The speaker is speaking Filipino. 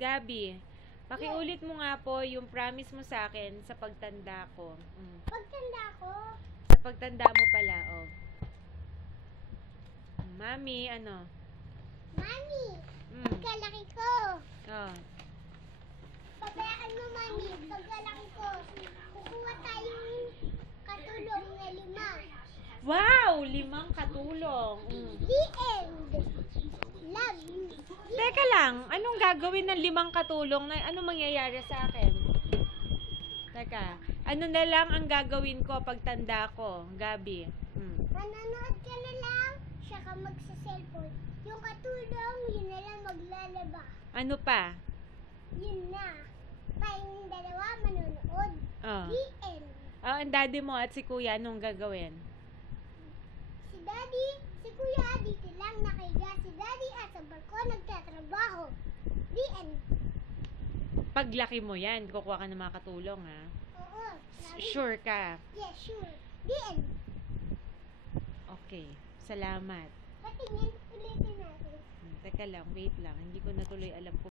Gabi, pakiulit mo nga po yung promise mo sa akin sa pagtanda ko. Pagtanda ko, Sa pagtanda mo pala, oh. Mami, ano? Mami, Mm. pagkalaki ko. Oh. Pabayaan mo, Mami, pagkalaki ko. Kukuha tayong katulong na 5. Wow! 5 katulong. The end. Love you. Teka lang, anong gagawin ng 5 katulong? Anong mangyayari sa akin? Teka, ano na lang ang gagawin ko pagtanda ko, Gabi? Manonood ka na lang, siya ka magsa-cellphone. Yung katulong, yun na lang maglalaba. Ano pa? Yun na. Tayong dalawa manonood. Oh. The end. Oh, ang daddy mo at si kuya, anong gagawin? Si Daddy, si Kuya, dito lang nakahiga. Si Daddy at sa barko nagtatrabaho. The end. Paglaki mo yan, kukuha ka ng mga katulong, ha? Oo. Sabi- Sure ka? Yes, sure. The end. Okay, salamat. Patingin, ulitin natin. Teka lang, wait lang. Hindi ko na tuloy alam kung